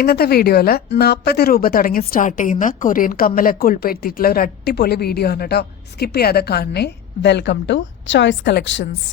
ഇന്നത്തെ വീഡിയോയില് 40 രൂപ തുടങ്ങി സ്റ്റാർട്ട് ചെയ്യുന്ന കൊറിയൻ കമ്മലൊക്കെ ഉൾപ്പെടുത്തിയിട്ടുള്ള ഒരു അടിപൊളി വീഡിയോ ആണ് കേട്ടോ. സ്കിപ്പ് ചെയ്യാതെ കാണണേ. Welcome to choice collections.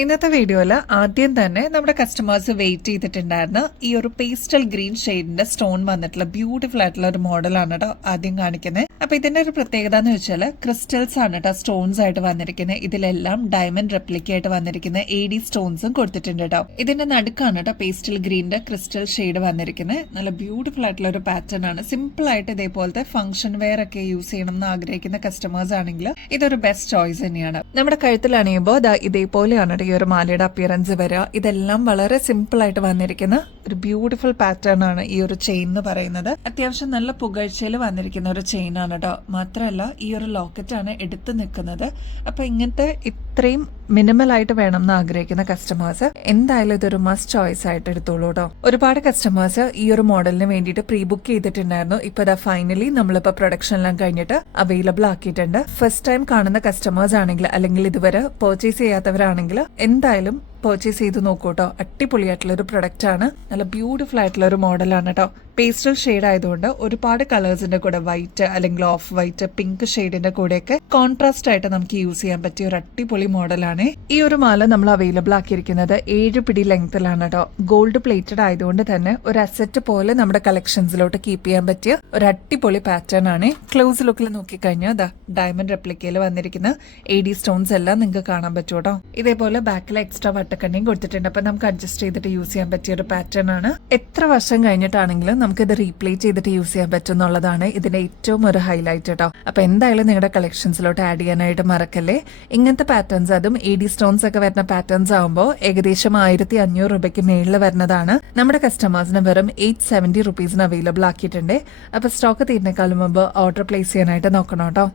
ഇന്നത്തെ വീഡിയോയില് ആദ്യം തന്നെ നമ്മുടെ കസ്റ്റമേഴ്സ് വെയിറ്റ് ചെയ്തിട്ടുണ്ടായിരുന്ന ഈ ഒരു പേസ്റ്റൽ ഗ്രീൻ ഷെയ്ഡിന്റെ സ്റ്റോൺ വന്നിട്ടുള്ള ബ്യൂട്ടിഫുൾ ആയിട്ടുള്ള ഒരു മോഡലാണ് കേട്ടോ ആദ്യം കാണിക്കുന്നത്. അപ്പൊ ഇതിന്റെ ഒരു പ്രത്യേകത എന്ന് വെച്ചാൽ ക്രിസ്റ്റൽസ് ആണ് കേട്ടോ സ്റ്റോൺസ് ആയിട്ട് വന്നിരിക്കുന്നത്. ഇതിലെല്ലാം ഡയമണ്ട് റെപ്ലിക്ക ആയിട്ട് വന്നിരിക്കുന്ന AD സ്റ്റോൺസും കൊടുത്തിട്ടുണ്ട് കേട്ടോ. ഇതിന്റെ നടുക്കാണ് കേട്ടോ പേസ്റ്റൽ ഗ്രീനിന്റെ ക്രിസ്റ്റൽ ഷെയ്ഡ് വന്നിരിക്കുന്നത്. നല്ല ബ്യൂട്ടിഫുൾ ആയിട്ടുള്ള ഒരു പാറ്റേൺ ആണ്. സിമ്പിൾ ആയിട്ട് ഇതേപോലത്തെ ഫംഗ്ഷൻ വെയർ ഒക്കെ യൂസ് ചെയ്യണം എന്ന് ആഗ്രഹിക്കുന്ന കസ്റ്റമേഴ്സ് ആണെങ്കിൽ ഇതൊരു ബെസ്റ്റ് ചോയ്സ് തന്നെയാണ്. നമ്മുടെ കഴുത്തിൽ അണിയുമ്പോൾ ഇതേപോലെയാണ് ഈ ഒരു മാലയുടെ അപ്പിയറൻസ് വരിക. ഇതെല്ലാം വളരെ സിമ്പിൾ ആയിട്ട് വന്നിരിക്കുന്ന ഒരു ബ്യൂട്ടിഫുൾ പാറ്റേൺ ആണ് ഈ ഒരു ചെയിൻ എന്ന് പറയുന്നത്. അത്യാവശ്യം നല്ല പുകഴ്ചയിൽ വന്നിരിക്കുന്ന ഒരു ചെയിൻ ആണ് കേട്ടോ. മാത്രമല്ല ഈ ഒരു ലോക്കറ്റ് ആണ് എടുത്തു നിൽക്കുന്നത്. അപ്പൊ ഇങ്ങനത്തെ ഇത്രയും മിനിമൽ ആയിട്ട് വേണം എന്ന് ആഗ്രഹിക്കുന്ന കസ്റ്റമേഴ്സ് എന്തായാലും ഇതൊരു മസ്റ്റ് ചോയ്സ് ആയിട്ട് എടുത്തോളൂ കേട്ടോ. ഒരുപാട് കസ്റ്റമേഴ്സ് ഈ ഒരു മോഡലിന് വേണ്ടിയിട്ട് പ്രീ ബുക്ക് ചെയ്തിട്ടുണ്ടായിരുന്നു. ഇപ്പൊ ഫൈനലി നമ്മളിപ്പോ പ്രൊഡക്ഷൻ എല്ലാം കഴിഞ്ഞിട്ട് അവൈലബിൾ ആക്കിയിട്ടുണ്ട്. ഫസ്റ്റ് ടൈം കാണുന്ന കസ്റ്റമേഴ്സ് ആണെങ്കിൽ അല്ലെങ്കിൽ ഇതുവരെ പർച്ചേസ് ചെയ്യാത്തവരാണെങ്കിൽ എന്തായാലും പർച്ചേസ് ചെയ്ത് നോക്കൂ കേട്ടോ. അടിപൊളിയായിട്ടുള്ള ഒരു പ്രൊഡക്റ്റ് ആണ്. നല്ല ബ്യൂട്ടിഫുൾ ആയിട്ടുള്ള ഒരു മോഡലാണ് കേട്ടോ. പേസ്റ്റൽ ഷെയ്ഡ് ആയതുകൊണ്ട് ഒരുപാട് കളേഴ്സിന്റെ കൂടെ വൈറ്റ് അല്ലെങ്കിൽ ഓഫ് വൈറ്റ് പിങ്ക് ഷെയ്ഡിന്റെ കൂടെയൊക്കെ കോൺട്രാസ്റ്റ് ആയിട്ട് നമുക്ക് യൂസ് ചെയ്യാൻ പറ്റിയ ഒരു അടിപൊളി മോഡലാണ്. ഈ ഒരു മാല നമ്മൾ അവൈലബിൾ ആക്കിയിരിക്കുന്നത് 7 പിടി ലെങ്ത്തിലാണ് കേട്ടോ. ഗോൾഡ് പ്ലേറ്റഡ് ആയതുകൊണ്ട് തന്നെ ഒരു അസറ്റ് പോലെ നമ്മുടെ കളക്ഷൻസിലോട്ട് കീപ്പ് ചെയ്യാൻ പറ്റിയ ഒരു അടിപൊളി പാറ്റേൺ ആണ്. ക്ലോസ് ലുക്കിൽ നോക്കിക്കഴിഞ്ഞാൽ ഡയമണ്ട് റെപ്ലിക്കയിൽ വന്നിരിക്കുന്ന AD സ്റ്റോൺസ് എല്ലാം നിങ്ങൾക്ക് കാണാൻ പറ്റും കേട്ടോ. ഇതേപോലെ ബാക്കിൽ എക്സ്ട്രാ വട്ടക്കണ്ണിയും കൊടുത്തിട്ടുണ്ട്. അപ്പൊ നമുക്ക് അഡ്ജസ്റ്റ് ചെയ്തിട്ട് യൂസ് ചെയ്യാൻ പറ്റിയ ഒരു പാറ്റേൺ ആണ്. എത്ര വർഷം കഴിഞ്ഞിട്ടാണെങ്കിലും നമുക്ക് ഇത് റീപ്ലേസ് ചെയ്തിട്ട് യൂസ് ചെയ്യാൻ പറ്റും എന്നുള്ളതാണ് ഇതിന്റെ ഏറ്റവും ഒരു ഹൈലൈറ്റ് കേട്ടോ. അപ്പൊ എന്തായാലും നിങ്ങളുടെ കളക്ഷൻസിലോട്ട് ആഡ് ചെയ്യാനായിട്ട് മറക്കല്ലേ. ഇങ്ങനത്തെ പാറ്റേൺസ് അതും AD സ്റ്റോൺസ് ഒക്കെ വരുന്ന പാറ്റേൺസ് ആകുമ്പോൾ ഏകദേശം 1500 രൂപയ്ക്ക് മേളിൽ വരുന്നതാണ്. നമ്മുടെ കസ്റ്റമേഴ്സിന് വെറും 870 റുപ്പീസിന് അവൈലബിൾ ആക്കിയിട്ടുണ്ട്. അപ്പൊ സ്റ്റോക്ക് തീരുന്നേക്കാളും മുമ്പ് ഓർഡർ പ്ലേസ് ചെയ്യാനായിട്ട് നോക്കണം കേട്ടോ.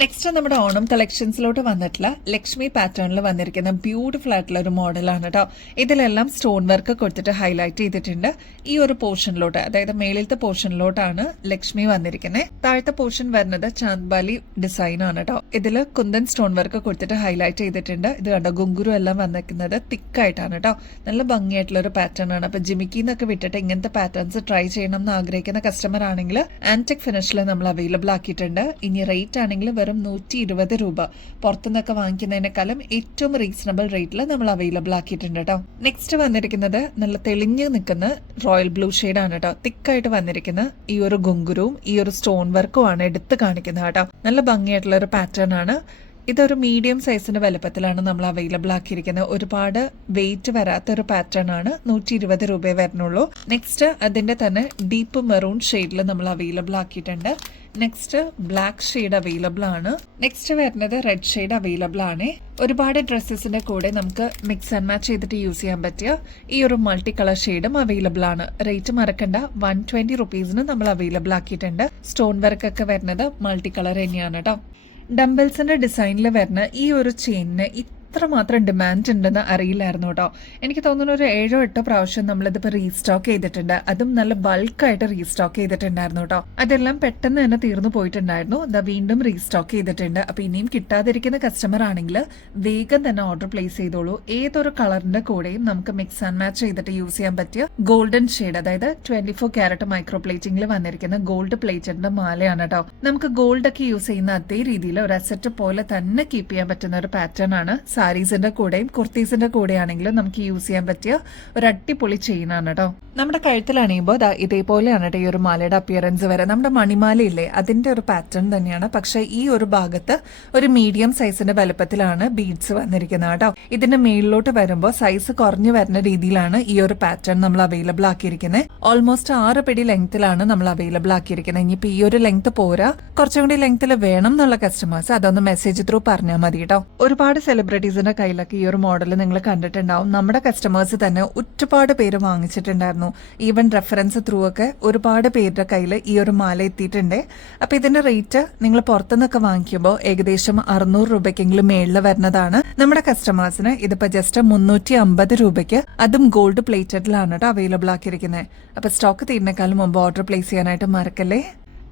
നെക്സ്റ്റ് നമ്മുടെ ഓണം കളക്ഷൻസിലോട്ട് വന്നിട്ടുള്ള ലക്ഷ്മി പാറ്റേണിൽ വന്നിരിക്കുന്ന ബ്യൂട്ടിഫുൾ ആയിട്ടുള്ള ഒരു മോഡലാണ് കേട്ടോ. ഇതിലെല്ലാം സ്റ്റോൺ വർക്ക് കൊടുത്തിട്ട് ഹൈലൈറ്റ് ചെയ്തിട്ടുണ്ട്. ഈ ഒരു പോർഷനിലോട്ട് അതായത് മേളിലത്തെ പോർഷനിലോട്ടാണ് ലക്ഷ്മി വന്നിരിക്കുന്നത്. താഴത്തെ പോർഷൻ വരുന്നത് ചാന്ദ്ബാലി ഡിസൈൻ ആണ് കേട്ടോ. ഇതില് കുന്തൻ സ്റ്റോൺ വർക്ക് കൊടുത്തിട്ട് ഹൈലൈറ്റ് ചെയ്തിട്ടുണ്ട്. ഇത് കണ്ടോ ഗുങ്കുരു എല്ലാം വന്നിരിക്കുന്നത് തിക്കായിട്ടാണ് കേട്ടോ. നല്ല ഭംഗിയായിട്ടുള്ള ഒരു പാറ്റേൺ ആണ്. അപ്പൊ ജിമിക്കിന്നൊക്കെ വിട്ടിട്ട് ഇങ്ങനത്തെ പാറ്റേൺസ് ട്രൈ ചെയ്യണം എന്ന് ആഗ്രഹിക്കുന്ന കസ്റ്റമർ ആണെങ്കിൽ ആന്റിക് ഫിനിഷിൽ നമ്മൾ അവൈലബിൾ ആക്കിയിട്ടുണ്ട്. ഇനി റേറ്റ് ആണെങ്കിൽ വെറും 120 രൂപ. പുറത്തുനിന്നൊക്കെ വാങ്ങിക്കുന്നതിനേക്കാളും ഏറ്റവും റീസണബിൾ റേറ്റിൽ നമ്മൾ അവൈലബിൾ ആക്കിയിട്ടുണ്ട് കേട്ടോ. നെക്സ്റ്റ് വന്നിരിക്കുന്നത് നല്ല തെളിഞ്ഞു നിൽക്കുന്ന റോയൽ ബ്ലൂ ഷെയ്ഡ് ആണ് കേട്ടോ. തിക്കായിട്ട് വന്നിരിക്കുന്ന ഈ ഒരു ഗുങ്കുരുവും ഈ ഒരു സ്റ്റോൺ വർക്കും ആണ് എടുത്ത് കാണിക്കുന്നത് കേട്ടോ. നല്ല ഭംഗിയായിട്ടുള്ള ഒരു പാറ്റേൺ ആണ്. ഇതൊരു മീഡിയം സൈസിന്റെ വലുപ്പത്തിലാണ് നമ്മൾ അവൈലബിൾ ആക്കിയിരിക്കുന്നത്. ഒരുപാട് വെയിറ്റ് വരാത്ത ഒരു പാറ്റേൺ ആണ്. 120 രൂപയെ വരുന്നുള്ളൂ. നെക്സ്റ്റ് അതിന്റെ തന്നെ ഡീപ്പ് മെറൂൺ ഷെയ്ഡിൽ നമ്മൾ അവൈലബിൾ ആക്കിയിട്ടുണ്ട്. നെക്സ്റ്റ് ബ്ലാക്ക് ഷെയ്ഡ് അവൈലബിൾ ആണ്. നെക്സ്റ്റ് വരുന്നത് റെഡ് ഷെയ്ഡ് അവൈലബിൾ ആണ്. ഒരുപാട് ഡ്രസ്സസിന്റെ കൂടെ നമുക്ക് മിക്സ് ആൻഡ് മാച്ച് ചെയ്തിട്ട് യൂസ് ചെയ്യാൻ പറ്റിയ ഈ ഒരു മൾട്ടി കളർ ഷെയ്ഡും അവൈലബിൾ ആണ്. റേറ്റ് മറക്കണ്ട, 120 റുപ്പീസിന് നമ്മൾ അവൈലബിൾ ആക്കിയിട്ടുണ്ട്. സ്റ്റോൺ വർക്ക് ഒക്കെ വരുന്നത് മൾട്ടി കളർ തന്നെയാണ് കേട്ടോ. ഡംബിൾസിന്റെ ഡിസൈനിൽ വരുന്ന ഈ ഒരു ചെയിനിന് ഇത്രമാത്രം ഡിമാൻഡ് ഉണ്ടെന്ന് അറിയില്ലായിരുന്നു കേട്ടോ. എനിക്ക് തോന്നുന്നു ഒരു 7-8 പ്രാവശ്യം നമ്മളിതിപ്പോൾ റീസ്റ്റോക്ക് ചെയ്തിട്ടുണ്ട്. അതും നല്ല ബൾക്കായിട്ട് റീസ്റ്റോക്ക് ചെയ്തിട്ടുണ്ടായിരുന്നു കേട്ടോ. അതെല്ലാം പെട്ടെന്ന് തന്നെ തീർന്നു പോയിട്ടുണ്ടായിരുന്നു. വീണ്ടും റീസ്റ്റോക്ക് ചെയ്തിട്ടുണ്ട്. അപ്പൊ ഇനിയും കിട്ടാതിരിക്കുന്ന കസ്റ്റമർ ആണെങ്കിൽ വേഗം തന്നെ ഓർഡർ പ്ലേസ് ചെയ്തോളൂ. ഏതൊരു കളറിന്റെ കൂടെയും നമുക്ക് മിക്സ് ആൻഡ് മാച്ച് ചെയ്തിട്ട് യൂസ് ചെയ്യാൻ പറ്റിയ ഗോൾഡൻ ഷെയ്ഡ് അതായത് 24 ക്യാരറ്റ് മൈക്രോ പ്ലേറ്റിംഗിൽ വന്നിരിക്കുന്ന ഗോൾഡ് പ്ലേറ്റഡിന്റെ മാലയാണ് കേട്ടോ. നമുക്ക് ഗോൾഡ് ഒക്കെ യൂസ് ചെയ്യുന്ന അതേ രീതിയിൽ ഒരു അസറ്റ് പോലെ തന്നെ കീപ്പ് ചെയ്യാൻ പറ്റുന്ന ഒരു പാറ്റേൺ ആണ്. സാരീസിന്റെ കൂടെയും കുർത്തീസിന്റെ കൂടെ ആണെങ്കിലും നമുക്ക് യൂസ് ചെയ്യാൻ പറ്റിയ ഒരു അടിപൊളി ചെയിൻ ആണ് കേട്ടോ. നമ്മുടെ കഴുത്തിൽ അണിയുമ്പോൾ ഇതേപോലെയാണ് കേട്ടോ ഈ ഒരു മാലയുടെ അപ്പിയറൻസ് വരെ. നമ്മുടെ മണിമാലയില്ലേ അതിന്റെ ഒരു പാറ്റേൺ തന്നെയാണ്. പക്ഷെ ഈ ഒരു ഭാഗത്ത് ഒരു മീഡിയം സൈസിന്റെ വലുപ്പത്തിലാണ് ബീഡ്സ് വന്നിരിക്കുന്നത് കേട്ടോ. ഇതിന്റെ മേളിലോട്ട് വരുമ്പോൾ സൈസ് കുറഞ്ഞു വരുന്ന രീതിയിലാണ് ഈ ഒരു പാറ്റേൺ നമ്മൾ അവൈലബിൾ ആക്കിയിരിക്കുന്നത്. ഓൾമോസ്റ്റ് 6 പിടി ലെങ്ത്തിലാണ് നമ്മൾ അവൈലബിൾ ആക്കിയിരിക്കുന്നത്. ഇനിയിപ്പോ ഈ ഒരു ലെങ്ത് പോരാ, കുറച്ചും കൂടി ലെങ്ത്തിൽ വേണം എന്നുള്ള കസ്റ്റമേഴ്സ് അതൊന്ന് മെസ്സേജ് ത്രൂ പറഞ്ഞാൽ മതി കേട്ടോ. ഒരുപാട് സെലിബ്രിറ്റീസിന്റെ കയ്യിലൊക്കെ ഈ ഒരു മോഡൽ നിങ്ങൾ കണ്ടിട്ടുണ്ടാവും. നമ്മുടെ കസ്റ്റമേഴ്സ് തന്നെ ഒരുപാട് പേര് വാങ്ങിച്ചിട്ടുണ്ടായിരുന്നു. ഈവൻ റെഫറൻസ് ത്രൂ ഒക്കെ ഒരുപാട് പേരുടെ കയ്യിൽ ഈ ഒരു മാല എത്തിയിട്ടുണ്ട്. അപ്പൊ ഇതിന്റെ റേറ്റ് നിങ്ങൾ പുറത്തുനിന്നൊക്കെ വാങ്ങിക്കുമ്പോൾ ഏകദേശം 600 രൂപയ്ക്കെങ്കിലും മേളിൽ വരുന്നതാണ്. നമ്മുടെ കസ്റ്റമേഴ്സിന് ഇതിപ്പോ ജസ്റ്റ് 350 രൂപയ്ക്ക് അതും ഗോൾഡ് പ്ലേറ്റഡിലാണ് അവൈലബിൾ ആക്കിയിരിക്കുന്നത്. അപ്പൊ സ്റ്റോക്ക് തീരുന്നേക്കാളും മുമ്പ് ഓർഡർ പ്ലേസ് ചെയ്യാനായിട്ട് മറക്കല്ലേ.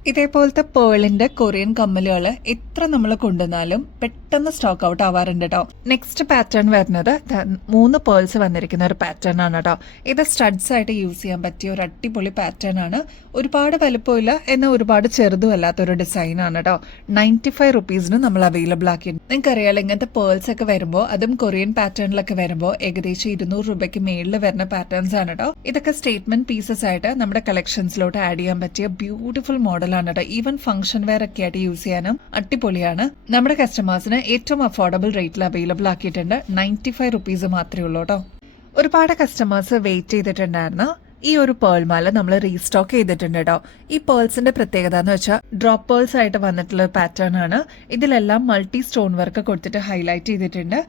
ഇതേപോലത്തെ പേളിന്റെ കൊറിയൻ കമ്മലുകൾ എത്ര നമ്മൾ കൊണ്ടുവന്നാലും പെട്ടെന്ന് സ്റ്റോക്ക് ഔട്ട് ആവാറുണ്ട് കേട്ടോ. നെക്സ്റ്റ് പാറ്റേൺ വരുന്നത് 3 പേൾസ് വന്നിരിക്കുന്ന ഒരു പാറ്റേൺ ആണ് കേട്ടോ. ഇത് സ്റ്റഡ്സ് ആയിട്ട് യൂസ് ചെയ്യാൻ പറ്റിയ ഒരു അടിപൊളി പാറ്റേൺ ആണ്. ഒരുപാട് വലുപ്പമില്ല എന്നാൽ ഒരുപാട് ചെറുതും അല്ലാത്തൊരു ഡിസൈൻ ആണ് കേട്ടോ. 95 റുപ്പീസിന് നമ്മൾ അവൈലബിൾ ആക്കി. നിങ്ങൾക്ക് അറിയാലോ, ഇങ്ങനത്തെ പേൾസ് ഒക്കെ വരുമ്പോൾ, അതും കൊറിയൻ പാറ്റേണിലൊക്കെ വരുമ്പോൾ ഏകദേശം 200 രൂപയ്ക്ക് മേളിൽ വരുന്ന പാറ്റേൺസ് ആണ് കേട്ടോ. ഇതൊക്കെ സ്റ്റേറ്റ്മെന്റ് പീസസ് ആയിട്ട് നമ്മുടെ കളക്ഷൻസിലോട്ട് ആഡ് ചെയ്യാൻ പറ്റിയ ബ്യൂട്ടിഫുൾ മോഡൽ ആണ് കേട്ടോ. ഈവൻ ഫംഗ്ഷൻ വെയർ ഒക്കെ ആയിട്ട് യൂസ് ചെയ്യാനും അടിപൊളിയാണ്. നമ്മുടെ കസ്റ്റമേഴ്സിന് ഏറ്റവും അഫോർഡബിൾ റേറ്റിൽ അവൈലബിൾ ആക്കിയിട്ടുണ്ട്. 95 റുപ്പീസ് മാത്രമേ ഉള്ളൂ കേട്ടോ. ഒരുപാട് കസ്റ്റമേഴ്സ് വെയിറ്റ് ചെയ്തിട്ടുണ്ടായിരുന്നു. ഈ ഒരു പേൾ മാല നമ്മൾ റീസ്റ്റോക്ക് ചെയ്തിട്ടുണ്ട് കേട്ടോ. ഈ പേൾസിന്റെ പ്രത്യേകത എന്ന് വെച്ചാൽ ഡ്രോപ്പ് പേൾസ് ആയിട്ട് വന്നിട്ടുള്ള പാറ്റേൺ ആണ്. ഇതിലെല്ലാം മൾട്ടി സ്റ്റോൺ വർക്ക് കൊടുത്തിട്ട് ഹൈലൈറ്റ് ചെയ്തിട്ടുണ്ട്.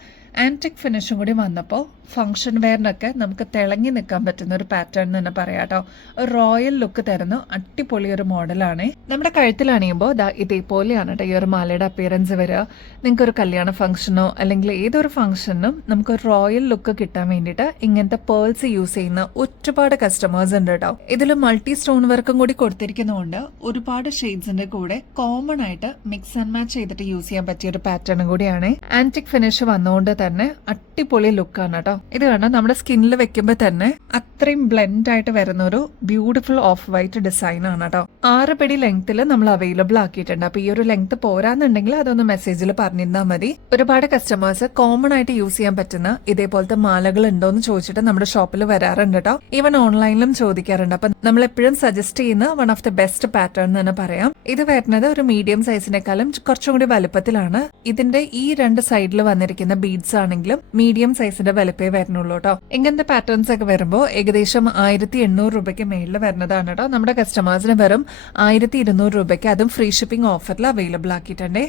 ആന്റിക് ഫിനിഷും കൂടി വന്നപ്പോൾ ഫംഗ്ഷൻ വെയറിനൊക്കെ നമുക്ക് തിളങ്ങി നിൽക്കാൻ പറ്റുന്ന ഒരു പാറ്റേൺ തന്നെ പറയാം കേട്ടോ. ഒരു റോയൽ ലുക്ക് തരുന്ന അടിപൊളി ഒരു മോഡലാണ്. നമ്മുടെ കഴുത്തിൽ അണിയുമ്പോൾ ഇതേപോലെയാണ് കേട്ടോ ഈ ഒരു മാലയുടെ അപ്പിയറൻസ് വരിക. നിങ്ങൾക്ക് ഒരു കല്യാണ ഫംഗ്ഷനോ അല്ലെങ്കിൽ ഏതൊരു ഫംഗ്ഷനും നമുക്ക് ഒരു റോയൽ ലുക്ക് കിട്ടാൻ വേണ്ടിയിട്ട് ഇങ്ങനത്തെ പേൾസ് യൂസ് ചെയ്യുന്ന ഒരുപാട് കസ്റ്റമേഴ്സ് ഉണ്ട് കേട്ടോ. ഇതിൽ മൾട്ടി സ്റ്റോൺ വർക്കും കൂടി കൊടുത്തിരിക്കുന്നതുകൊണ്ട് ഒരുപാട് ഷെയ്ഡ്സിന്റെ കൂടെ കോമൺ ആയിട്ട് മിക്സ് ആൻഡ് മാച്ച് ചെയ്തിട്ട് യൂസ് ചെയ്യാൻ പറ്റിയ ഒരു പാറ്റേൺ കൂടിയാണ്. ആന്റിക് ഫിനിഷ് വന്നുകൊണ്ട് തന്നെ അടിപൊളി ലുക്കാണ് കേട്ടോ. ഇത് കണ്ടാൽ നമ്മുടെ സ്കിന്നിൽ വെക്കുമ്പോൾ തന്നെ അത്രയും ബ്ലെൻഡ് ആയിട്ട് വരുന്ന ഒരു ബ്യൂട്ടിഫുൾ ഓഫ് വൈറ്റ് ഡിസൈൻ ആണ് കേട്ടോ. 6 പിടി ലെങ്ത്തിൽ നമ്മൾ അവൈലബിൾ ആക്കിയിട്ടുണ്ട്. അപ്പൊ ഈ ഒരു ലെങ്ത് പോരാന്നുണ്ടെങ്കിൽ അതൊന്ന് മെസ്സേജിൽ പറഞ്ഞിരുന്നാൽ മതി. ഒരുപാട് കസ്റ്റമേഴ്സ് കോമൺ ആയിട്ട് യൂസ് ചെയ്യാൻ പറ്റുന്ന ഇതേപോലത്തെ മാലകൾ ഉണ്ടോ എന്ന് ചോദിച്ചിട്ട് നമ്മുടെ ഷോപ്പിൽ വരാറുണ്ട് കേട്ടോ. ഈവൻ ഓൺലൈനിലും ചോദിക്കാറുണ്ട്. അപ്പൊ നമ്മൾ എപ്പോഴും സജസ്റ്റ് ചെയ്യുന്ന one of the best pattern തന്നെ പറയാം. ഇത് വരുന്നത് ഒരു മീഡിയം സൈസിനേക്കാളും കുറച്ചും കൂടി വലുപ്പത്തിലാണ്. ഇതിന്റെ ഈ 2 സൈഡിൽ വന്നിരിക്കുന്ന ബീഡ്സ് ആണെങ്കിലും മീഡിയം സൈസിന്റെ വലുപ്പേ വരുന്നുള്ളൂ കേട്ടോ. ഇങ്ങനത്തെ പാറ്റേൺസ് ഒക്കെ വരുമ്പോൾ ഏകദേശം 1800 രൂപയ്ക്ക് മേളിൽ വരുന്നതാണ് കേട്ടോ. നമ്മുടെ കസ്റ്റമേഴ്സിന് വെറും 1200 രൂപയ്ക്ക്, അതും ഫ്രീ ഷിപ്പിംഗ് ഓഫറിൽ അവൈലബിൾ ആക്കിയിട്ടുണ്ടേ.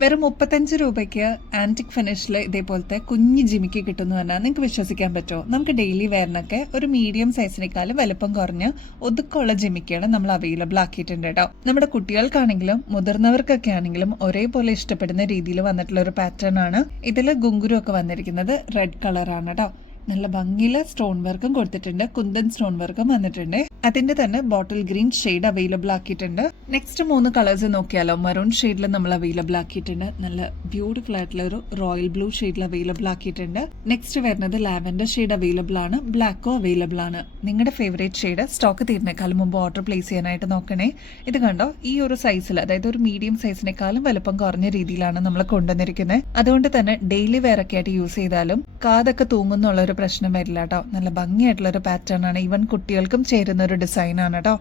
വെറും 35 രൂപയ്ക്ക് ആന്റിക് ഫിനിഷിൽ ഇതേപോലത്തെ കുഞ്ഞു ജിമിക്ക് കിട്ടുന്നു പറഞ്ഞാൽ നിങ്ങൾക്ക് വിശ്വസിക്കാൻ പറ്റുമോ? നമുക്ക് ഡെയിലി വെയറിനൊക്കെ ഒരു മീഡിയം സൈസിനേക്കാളും വലുപ്പം കുറഞ്ഞ് ഒതുക്കമുള്ള ജിമിക്കുകൾ നമ്മൾ അവൈലബിൾ ആക്കിയിട്ടുണ്ട് കേട്ടോ. നമ്മുടെ കുട്ടികൾക്കാണെങ്കിലും മുതിർന്നവർക്കൊക്കെ ആണെങ്കിലും ഒരേപോലെ ഇഷ്ടപ്പെടുന്ന രീതിയിൽ വന്നിട്ടുള്ള ഒരു പാറ്റേൺ ആണ്. ഇതിൽ ഗുങ്കുരു ഒക്കെ വന്നിരിക്കുന്നത് റെഡ് കളറാണ് കേട്ടോ. നല്ല ഭംഗിയില് സ്റ്റോൺ വർക്കും കൊടുത്തിട്ടുണ്ട്. കുന്തൻ സ്റ്റോൺ വർക്കും വന്നിട്ടുണ്ട്. അതിന്റെ തന്നെ ബോട്ടിൽ ഗ്രീൻ ഷെയ്ഡ് അവൈലബിൾ ആക്കിയിട്ടുണ്ട്. നെക്സ്റ്റ് 3 കളേഴ്സ് നോക്കിയാലോ. മറൂൺ ഷെയ്ഡിൽ നമ്മൾ അവൈലബിൾ ആക്കിയിട്ടുണ്ട്. നല്ല ബ്യൂട്ടിഫുൾ ആയിട്ടുള്ള ഒരു റോയൽ ബ്ലൂ ഷെയ്ഡിൽ അവൈലബിൾ ആക്കിയിട്ടുണ്ട്. നെക്സ്റ്റ് വരുന്നത് ലാവൻഡർ ഷെയ്ഡ് അവൈലബിൾ ആണ്. ബ്ലാക്കും അവൈലബിൾ ആണ്. നിങ്ങളുടെ ഫേവറേറ്റ് ഷെയ്ഡ് സ്റ്റോക്ക് തീർന്നേക്കാളും മുമ്പ് ഓർഡർ പ്ലേസ് ചെയ്യാനായിട്ട് നോക്കണേ. ഇത് കണ്ടോ, ഈ ഒരു സൈസിൽ, അതായത് ഒരു മീഡിയം സൈസിനേക്കാളും വലുപ്പം കുറഞ്ഞ രീതിയിലാണ് നമ്മൾ കൊണ്ടുവന്നിരിക്കുന്നത്. അതുകൊണ്ട് തന്നെ ഡെയിലി വെയർ ഒക്കെ ആയിട്ട് യൂസ് ചെയ്താലും കാതൊക്കെ തൂങ്ങുന്നുള്ള ഒരു പ്രശ്നം വരില്ല കേട്ടോ. നല്ല ഭംഗിയായിട്ടുള്ള ഒരു പാറ്റേൺ ആണ്. ഈവൻ കുട്ടികൾക്കും ചേരുന്ന ഒരു ഡിസൈൻ ആണ് കേട്ടോ.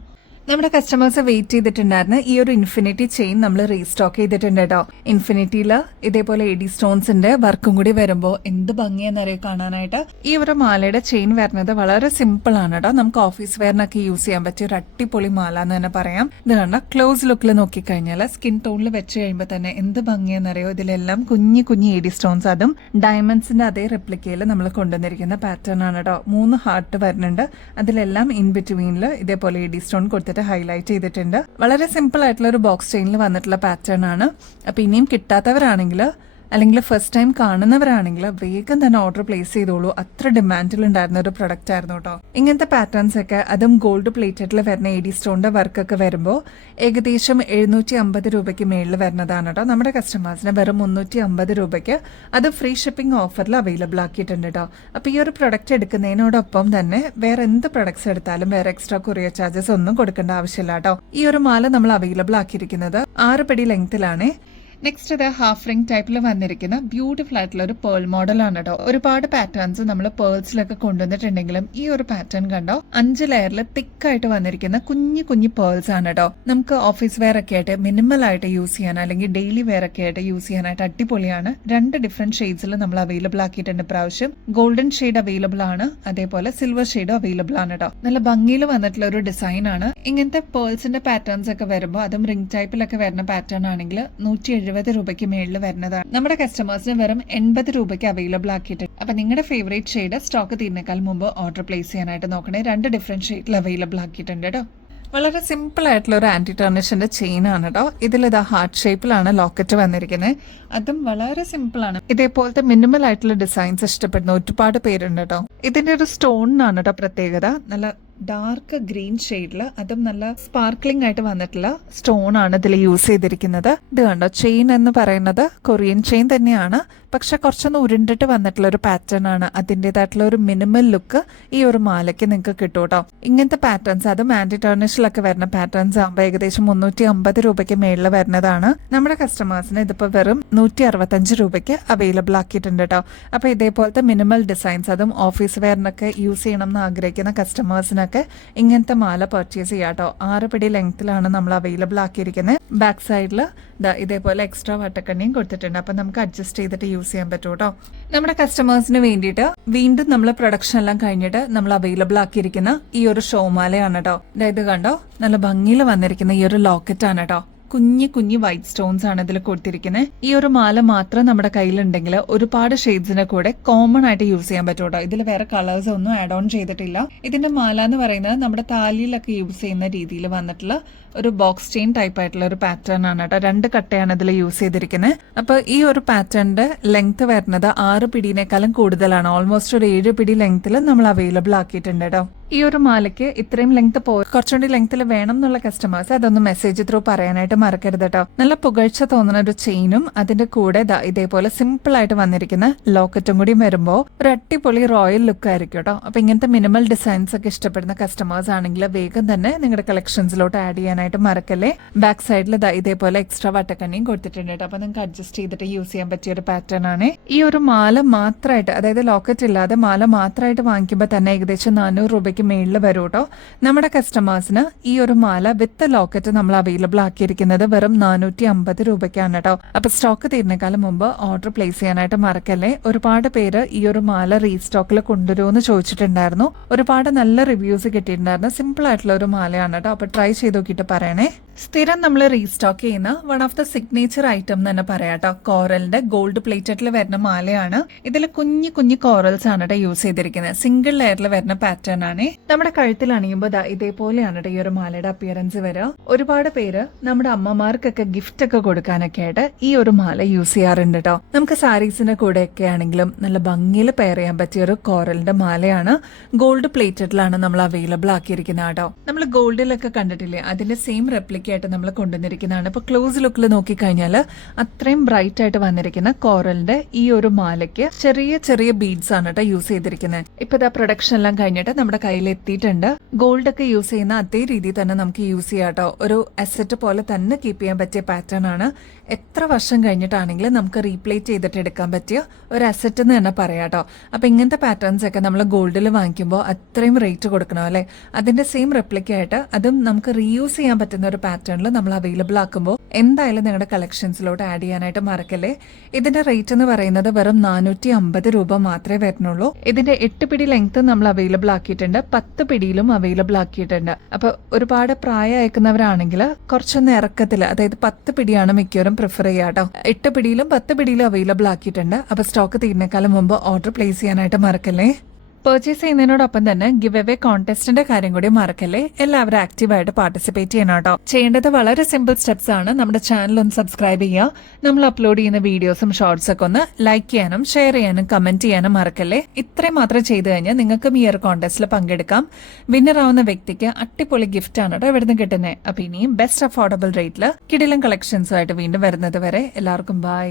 നമ്മുടെ കസ്റ്റമേഴ്സ് വെയിറ്റ് ചെയ്തിട്ടുണ്ടായിരുന്നു. ഈ ഒരു ഇൻഫിനിറ്റി ചെയിൻ നമ്മൾ റീസ്റ്റോക്ക് ചെയ്തിട്ടുണ്ട് കേട്ടോ. ഇൻഫിനിറ്റിയിൽ ഇതേപോലെ എഡി സ്റ്റോൺസിന്റെ വർക്കും കൂടി വരുമ്പോൾ എന്ത് ഭംഗിയെന്നറിയോ കാണാനായിട്ട്. ഈ ഒരു മാലയുടെ ചെയിൻ വരുന്നത് വളരെ സിമ്പിൾ ആണ് കേട്ടോ. നമുക്ക് ഓഫീസ് വെയറിനൊക്കെ യൂസ് ചെയ്യാൻ പറ്റിയ ഒരു അടിപൊളി മാല എന്ന് തന്നെ പറയാം. ഇത് കണ്ട ക്ലോസ് ലുക്കിൽ നോക്കിക്കഴിഞ്ഞാൽ സ്കിൻ ടോണിൽ വെച്ച് കഴിയുമ്പോൾ തന്നെ എന്ത് ഭംഗിയെന്നറിയോ. ഇതിലെല്ലാം കുഞ്ഞു കുഞ്ഞു എഡി സ്റ്റോൺസ്, അതും ഡയമണ്ട്സിന്റെ അതേ റെപ്ലിക്കയിൽ നമ്മൾ കൊണ്ടുവന്നിരിക്കുന്ന പാറ്റേൺ ആണ് കേട്ടോ. 3 ഹാർട്ട് വരുന്നുണ്ട്. അതിലെല്ലാം ഇൻ ബിറ്റ്വീനിൽ ഇതേപോലെ എഡി സ്റ്റോൺ കൊടുത്തിട്ട് ഹൈലൈറ്റ് ചെയ്തിട്ടുണ്ട്. വളരെ സിമ്പിൾ ആയിട്ടുള്ള ഒരു ബോക്സ് ചെയിനിൽ വന്നിട്ടുള്ള പാറ്റേൺ ആണ്. അപ്പൊ ഇനിയും കിട്ടാത്തവരാണെങ്കിൽ അല്ലെങ്കിൽ ഫസ്റ്റ് ടൈം കാണുന്നവരാണെങ്കിൽ വേഗം തന്നെ ഓർഡർ പ്ലേസ് ചെയ്തോളൂ. അത്ര ഡിമാൻഡിൽ ഉണ്ടായിരുന്ന ഒരു പ്രൊഡക്റ്റ് ആയിരുന്നു കേട്ടോ. ഇങ്ങനത്തെ പാറ്റേൺസ് ഒക്കെ, അതും ഗോൾഡ് പ്ലേറ്റഡിൽ വരുന്ന എഡി സ്റ്റോണിന്റെ വർക്കൊക്കെ വരുമ്പോൾ ഏകദേശം 750 രൂപയ്ക്ക് മേളിൽ വരുന്നതാണ് കേട്ടോ. നമ്മുടെ കസ്റ്റമേഴ്സിന് വെറും 350 രൂപയ്ക്ക് അത് ഫ്രീ ഷിപ്പിംഗ് ഓഫറിൽ അവൈലബിൾ ആക്കിയിട്ടുണ്ട് കേട്ടോ. അപ്പൊ ഈ ഒരു പ്രൊഡക്റ്റ് എടുക്കുന്നതിനോടൊപ്പം തന്നെ വേറെ എന്ത് പ്രൊഡക്ട്സ് എടുത്താലും വേറെ എക്സ്ട്രാ കൊറിയർ ചാർജസ് ഒന്നും കൊടുക്കേണ്ട ആവശ്യമില്ല കേട്ടോ. ഈ ഒരു മാല നമ്മൾ അവൈലബിൾ ആക്കിയിരിക്കുന്നത് 6 പിടി ലെങ്ത്തിലാണ്. നെക്സ്റ്റ് ഇത് ഹാഫ് റിംഗ് ടൈപ്പിൽ വന്നിരിക്കുന്ന ബ്യൂട്ടിഫുൾ ആയിട്ടുള്ള ഒരു പേൾ മോഡലാണ് കേട്ടോ. ഒരുപാട് പാറ്റേൺസ് നമ്മൾ പേൾസിലൊക്കെ കൊണ്ടുവന്നിട്ടുണ്ടെങ്കിലും ഈ ഒരു പാറ്റേൺ കണ്ടോ, 5 ലെയറിൽ തിക്കായിട്ട് വന്നിരിക്കുന്ന കുഞ്ഞു കുഞ്ഞു പേൾസ് ആണ് കേട്ടോ. നമുക്ക് ഓഫീസ് വെയർ ഒക്കെ ആയിട്ട് മിനിമൽ ആയിട്ട് യൂസ് ചെയ്യാൻ അല്ലെങ്കിൽ ഡെയിലി വെയർ ഒക്കെ ആയിട്ട് യൂസ് ചെയ്യാനായിട്ട് അടിപൊളിയാണ്. 2 ഡിഫറെന്റ് ഷെയ്ഡ്സിൽ നമ്മൾ അവൈലബിൾ ആക്കിയിട്ടുണ്ട്. പ്രാവശ്യം ഗോൾഡൻ ഷെയ്ഡ് അവൈലബിൾ ആണ്, അതേപോലെ സിൽവർ ഷെയ്ഡും അവൈലബിൾ ആണ് കേട്ടോ. നല്ല ഭംഗിയിൽ വന്നിട്ടുള്ള ഒരു ഡിസൈൻ ആണ്. ഇങ്ങനത്തെ പേൾസിന്റെ പാറ്റേൺസ് ഒക്കെ വരുമ്പോൾ, അതും റിംഗ് ടൈപ്പിലൊക്കെ വരുന്ന പാറ്റേൺ ആണെങ്കിൽ 170 രൂപയ്ക്ക് മേളിൽ വരുന്നതാണ്. നമ്മുടെ കസ്റ്റമേഴ്സിന് വെറും 80 രൂപയ്ക്ക് അവൈലബിൾ ആക്കിയിട്ടുണ്ട്. അപ്പൊ നിങ്ങളുടെ ഫേവറേറ്റ് ഷെയ്ഡ് സ്റ്റോക്ക് തീർന്നേക്കാൾ മുമ്പ് ഓർഡർ പ്ലേസ് ചെയ്യാനായിട്ട് നോക്കണേ. 2 ഡിഫറെന്റ് ഷെയ്ഡിൽ അവൈലബിൾ ആക്കിയിട്ടുണ്ട് കേട്ടോ. വളരെ സിമ്പിൾ ആയിട്ടുള്ള ഒരു ആന്റി ടർണിഷിന്റെ ചെയിൻ ആണ് കേട്ടോ. ഇതിൽ ഇതാ ഹാർട്ട് ഷേപ്പിലാണ് ലോക്കറ്റ് വന്നിരിക്കുന്നത്. അതും വളരെ സിമ്പിൾ ആണ്. ഇതേപോലത്തെ മിനിമൽ ആയിട്ടുള്ള ഡിസൈൻസ് ഇഷ്ടപ്പെടുന്ന ഒരുപാട് പേരുണ്ട് കേട്ടോ. ഇതിന്റെ ഒരു സ്റ്റോണിനാണ് കേട്ടോ പ്രത്യേകത. നല്ല ഡാർക്ക് ഗ്രീൻ ഷെയ്ഡിൽ അതും നല്ല സ്പാർക്ലിംഗ് ആയിട്ട് വന്നിട്ടുള്ള സ്റ്റോൺ ആണ് ഇതിൽ യൂസ് ചെയ്തിരിക്കുന്നത്. ഇത് കണ്ടോ, ചെയിൻ എന്ന് പറയുന്നത് കൊറിയൻ ചെയിൻ തന്നെയാണ്, പക്ഷെ കുറച്ചൊന്ന് ഉരുണ്ടിട്ട് വന്നിട്ടുള്ള ഒരു പാറ്റേൺ ആണ്. അതിൻ്റെതായിട്ടുള്ള ഒരു മിനിമൽ ലുക്ക് ഈ ഒരു മാലയ്ക്ക് നിങ്ങൾക്ക് കിട്ടും കേട്ടോ. ഇങ്ങനത്തെ പാറ്റേൺസ്, അതും ആന്റി ടേർണിഷിലൊക്കെ വരുന്ന പാറ്റേൺസ് ആകുമ്പോൾ ഏകദേശം 350 രൂപയ്ക്ക് മേളിൽ വരുന്നതാണ്. നമ്മുടെ കസ്റ്റമേഴ്സിന് ഇതിപ്പോൾ വെറും 165 രൂപയ്ക്ക് അവൈലബിൾ ആക്കിയിട്ടുണ്ട് കേട്ടോ. അപ്പൊ ഇതേപോലത്തെ മിനിമൽ ഡിസൈൻസ്, അതും ഓഫീസ് വെയറിനൊക്കെ യൂസ് ചെയ്യണം എന്ന് ആഗ്രഹിക്കുന്ന കസ്റ്റമേഴ്സിനൊക്കെ ഇങ്ങനത്തെ മാല പർച്ചേസ് ചെയ്യാം കേട്ടോ. 6 പിടി ലെങ്ത്തിലാണ് നമ്മൾ അവൈലബിൾ ആക്കിയിരിക്കുന്നത്. ബാക്ക് സൈഡിൽ ഇതേപോലെ എക്സ്ട്രാ വട്ടക്കണ്ണിയും കൊടുത്തിട്ടുണ്ട്. അപ്പൊ നമുക്ക് അഡ്ജസ്റ്റ് ചെയ്തിട്ട് യൂസ് ചെയ്യാൻ പറ്റും കേട്ടോ. നമ്മുടെ കസ്റ്റമേഴ്സിന് വേണ്ടിയിട്ട് വീണ്ടും നമ്മൾ പ്രൊഡക്ഷൻ എല്ലാം കഴിഞ്ഞിട്ട് നമ്മൾ അവൈലബിൾ ആക്കിയിരിക്കുന്ന ഈ ഒരു ഷോമാലയാണ് കേട്ടോ. അതായത് കണ്ടോ, നല്ല ഭംഗിയിൽ വന്നിരിക്കുന്ന ഈ ഒരു ലോക്കറ്റ് ആണ് കേട്ടോ. കുഞ്ഞി കുഞ്ഞി വൈറ്റ് സ്റ്റോൺസ് ആണ് ഇതിൽ കൊടുത്തിരിക്കുന്നത്. ഈ ഒരു മാല മാത്രം നമ്മുടെ കയ്യിലുണ്ടെങ്കിൽ ഒരുപാട് ഷെയ്ഡ്സിനെ കൂടെ കോമൺ ആയിട്ട് യൂസ് ചെയ്യാൻ പറ്റും കേട്ടോ. ഇതിൽ വേറെ കളേഴ്സ് ഒന്നും ആഡ് ഓൺ ചെയ്തിട്ടില്ല. ഇതിന്റെ മാല എന്ന് പറയുന്നത് നമ്മുടെ താലിയിലൊക്കെ യൂസ് ചെയ്യുന്ന രീതിയിൽ വന്നിട്ടുള്ള ഒരു ബോക്സ് ചെയിൻ ടൈപ്പ് ആയിട്ടുള്ള ഒരു പാറ്റേൺ ആണ് കേട്ടോ. 2 കട്ടയാണ് ഇതിൽ യൂസ് ചെയ്തിരിക്കുന്നത്. അപ്പൊ ഈ ഒരു പാറ്റേണിന്റെ ലെങ്ത് വരുന്നത് 6 പിടിനേക്കാളും കൂടുതലാണ്. ഓൾമോസ്റ്റ് ഒരു 7 പിടി ലെങ്ത്തിൽ നമ്മൾ അവൈലബിൾ ആക്കിയിട്ടുണ്ട് കേട്ടോ. ഈ ഒരു മാലയ്ക്ക് ഇത്രയും ലെങ്ത് കുറച്ചുകൂടി ലെങ്ത്തിൽ വേണം എന്നുള്ള കസ്റ്റമേഴ്സ് അതൊന്ന് മെസ്സേജ് ത്രൂ പറയാനായിട്ട് മറക്കരുത് കേട്ടോ. നല്ല പുകഴ്ച തോന്നുന്ന ഒരു ചെയിനും അതിന്റെ കൂടെ ഇതേപോലെ സിമ്പിൾ ആയിട്ട് വന്നിരിക്കുന്ന ലോക്കറ്റും കൂടി വരുമ്പോൾ ഒരു അടിപൊളി റോയൽ ലുക്ക് ആയിരിക്കും കേട്ടോ. അപ്പൊ ഇങ്ങനത്തെ മിനിമൽ ഡിസൈൻസ് ഒക്കെ ഇഷ്ടപ്പെടുന്ന കസ്റ്റമേഴ്സ് ആണെങ്കിൽ വേഗം തന്നെ നിങ്ങളുടെ കളക്ഷൻസിലോട്ട് ആഡ് ചെയ്യാനായിട്ട് മറക്കല്ലേ. ബാക്ക് സൈഡിൽ ഇതേപോലെ എക്സ്ട്രാ വട്ടക്കണ്ണിയും കൊടുത്തിട്ടുണ്ട് കേട്ടോ. അപ്പൊ നിങ്ങൾക്ക് അഡ്ജസ്റ്റ് ചെയ്തിട്ട് യൂസ് ചെയ്യാൻ പറ്റിയ ഒരു പാറ്റേൺ ആണ്. ഈ ഒരു മാല മാത്രമായിട്ട്, അതായത് ലോക്കറ്റ് ഇല്ലാതെ മാല മാത്രമായിട്ട് വാങ്ങിക്കുമ്പോൾ തന്നെ ഏകദേശം 400 രൂപയ്ക്ക് മേളിൽ വരും കേട്ടോ. നമ്മുടെ കസ്റ്റമേഴ്സിന് ഈ ഒരു മാല വിത്ത് ലോക്കറ്റ് നമ്മൾ അവൈലബിൾ ആക്കിയിരിക്കുന്നത് വെറും 450 രൂപയ്ക്കാണ് കേട്ടോ. അപ്പൊ സ്റ്റോക്ക് തീരുന്നേക്കാളും മുമ്പ് ഓർഡർ പ്ലേസ് ചെയ്യാനായിട്ട് മറക്കല്ലേ. ഒരുപാട് പേര് ഈ ഒരു മാല റീസ്റ്റോക്കിൽ കൊണ്ടുവരുമെന്ന് ചോദിച്ചിട്ടുണ്ടായിരുന്നു. ഒരുപാട് നല്ല റിവ്യൂസ് കിട്ടിയിട്ടുണ്ടായിരുന്നു. സിമ്പിൾ ആയിട്ടുള്ള ഒരു മാലയാണ് കേട്ടോ. അപ്പൊ ട്രൈ ചെയ്ത് നോക്കിയിട്ട് പറയണേ. സ്ഥിരം നമ്മൾ റീസ്റ്റോക്ക് ചെയ്യുന്ന one of the signature item എന്ന് തന്നെ പറയാം കേട്ടോ. കോറലിന്റെ ഗോൾഡ് പ്ലേറ്റഡിൽ വരുന്ന മാലയാണ്. ഇതിൽ കുഞ്ഞു കുഞ്ഞു കോറൽസ് ആണ് കേട്ടോ യൂസ് ചെയ്തിരിക്കുന്നത്. സിംഗിൾ ലെയറിൽ വരുന്ന പാറ്റേൺ ആണ്. നമ്മുടെ കഴുത്തിൽ അണിയുമ്പോൾ ഇതേപോലെയാണ് കേട്ടോ ഈ ഒരു മാലയുടെ അപ്പിയറൻസ് വരിക. ഒരുപാട് പേര് നമ്മുടെ അമ്മമാർക്കൊക്കെ ഗിഫ്റ്റ് ഒക്കെ കൊടുക്കാനൊക്കെ ആയിട്ട് ഈ ഒരു മാല യൂസ് ചെയ്യാറുണ്ട് കേട്ടോ. നമുക്ക് സാരീസിന്റെ കൂടെ ഒക്കെ ആണെങ്കിലും നല്ല ഭംഗിയിൽ പെയർ ചെയ്യാൻ പറ്റിയ ഒരു കോറലിന്റെ മാലയാണ്. ഗോൾഡ് പ്ലേറ്റഡിലാണ് നമ്മൾ അവൈലബിൾ ആക്കിയിരിക്കുന്നത് കേട്ടോ. നമ്മൾ ഗോൾഡിലൊക്കെ കണ്ടിട്ടില്ലേ, അതിന്റെ സെയിം റെപ്ലിക്ക ആയിട്ട് നമ്മൾ കൊണ്ടുവന്നിരിക്കുന്നതാണ്. ഇപ്പൊ ക്ലോസ് ലുക്കിൽ നോക്കിക്കഴിഞ്ഞാൽ അത്രയും ബ്രൈറ്റ് ആയിട്ട് വന്നിരിക്കുന്ന കോറലിന്റെ ഈ ഒരു മാലയ്ക്ക് ചെറിയ ചെറിയ ബീഡ്സ് ആണ് കേട്ടോ യൂസ് ചെയ്തിരിക്കുന്നത്. ഇപ്പൊ പ്രൊഡക്ഷൻ എല്ലാം കഴിഞ്ഞിട്ട് നമ്മുടെ കയ്യിൽ എത്തിയിട്ടുണ്ട്. ഗോൾഡ് ഒക്കെ യൂസ് ചെയ്യുന്ന അതേ രീതിയിൽ തന്നെ നമുക്ക് യൂസ് ചെയ്യാം കേട്ടോ. ഒരു അസറ്റ് പോലെ തന്നെ കീപ്പ് ചെയ്യാൻ പറ്റിയ പാറ്റേൺ ആണ്. എത്ര വർഷം കഴിഞ്ഞിട്ടാണെങ്കിലും നമുക്ക് റീപ്ലേറ്റ് ചെയ്തിട്ട് എടുക്കാൻ പറ്റിയ ഒരു അസറ്റ് എന്ന് തന്നെ പറയാം കേട്ടോ. അപ്പൊ ഇങ്ങനത്തെ പാറ്റേൺസ് ഒക്കെ നമ്മൾ ഗോൾഡിൽ വാങ്ങിക്കുമ്പോൾ അത്രയും റേറ്റ് കൊടുക്കണം അല്ലെ. അതിന്റെ സെയിം റെപ്ലിക്ക ആയിട്ട് അതും നമുക്ക് റീയൂസ് ചെയ്യാൻ പറ്റുന്ന ഒരു പാറ്റേണിൽ നമ്മൾ അവൈലബിൾ ആക്കുമ്പോൾ എന്തായാലും നിങ്ങളുടെ കളക്ഷൻസിലോട്ട് ആഡ് ചെയ്യാനായിട്ട് മറക്കല്ലേ. ഇതിന്റെ റേറ്റ് എന്ന് പറയുന്നത് വെറും 450 രൂപ മാത്രമേ വരുന്നുള്ളൂ. ഇതിന്റെ 8 പിടി ലെങ്ത് നമ്മൾ അവൈലബിൾ ആക്കിയിട്ടുണ്ട്. 10 പിടിയിലും അവൈലബിൾ ആക്കിയിട്ടുണ്ട്. അപ്പൊ ഒരുപാട് പ്രായം അയക്കുന്നവരാണെങ്കിൽ കുറച്ചൊന്ന് ഇറക്കത്തില്, അതായത് 10 പിടിയാണ് മിക്കവരും പ്രിഫർ ചെയ്യാട്ടോ. 8 പിടിയിലും 10 പിടിയിലും അവൈലബിൾ ആക്കിയിട്ടുണ്ട്. അപ്പൊ സ്റ്റോക്ക് തീരുന്നേക്കാളും മുമ്പ് ഓർഡർ പ്ലേസ് ചെയ്യാനായിട്ട് മറക്കല്ലേ. പർച്ചേസ് ചെയ്യുന്നതിനോടൊപ്പം തന്നെ ഗിവ് അവേ കോൺടെസ്റ്റിന്റെ കാര്യം കൂടി മറക്കല്ലേ. എല്ലാവരും ആക്റ്റീവായിട്ട് പാർട്ടിസിപ്പേറ്റ് ചെയ്യണം കേട്ടോ. ചെയ്യേണ്ടത് വളരെ സിമ്പിൾ സ്റ്റെപ്സ് ആണ്. നമ്മുടെ ചാനൽ ഒന്ന് സബ്സ്ക്രൈബ് ചെയ്യുക. നമ്മൾ അപ്ലോഡ് ചെയ്യുന്ന വീഡിയോസും ഷോർട്സ് ഒക്കെ ഒന്ന് ലൈക്ക് ചെയ്യാനും ഷെയർ ചെയ്യാനും കമന്റ് ചെയ്യാനും മറക്കല്ലേ. ഇത്രയും മാത്രം ചെയ്തു കഴിഞ്ഞാൽ നിങ്ങൾക്കും ഈ ഒരു കോൺടെസ്റ്റിൽ പങ്കെടുക്കാം. വിന്നർ ആവുന്ന വ്യക്തിക്ക് അടിപൊളി ഗിഫ്റ്റ് ആണ് കേട്ടോ ഇവിടുന്ന് കിട്ടുന്നത്. അപ്പൊ ഇനിയും ബെസ്റ്റ് അഫോർഡബിൾ റേറ്റിൽ കിടിലൻ കളക്ഷൻസുമായിട്ട് വീണ്ടും വരുന്നത് വരെ എല്ലാവർക്കും ബൈ.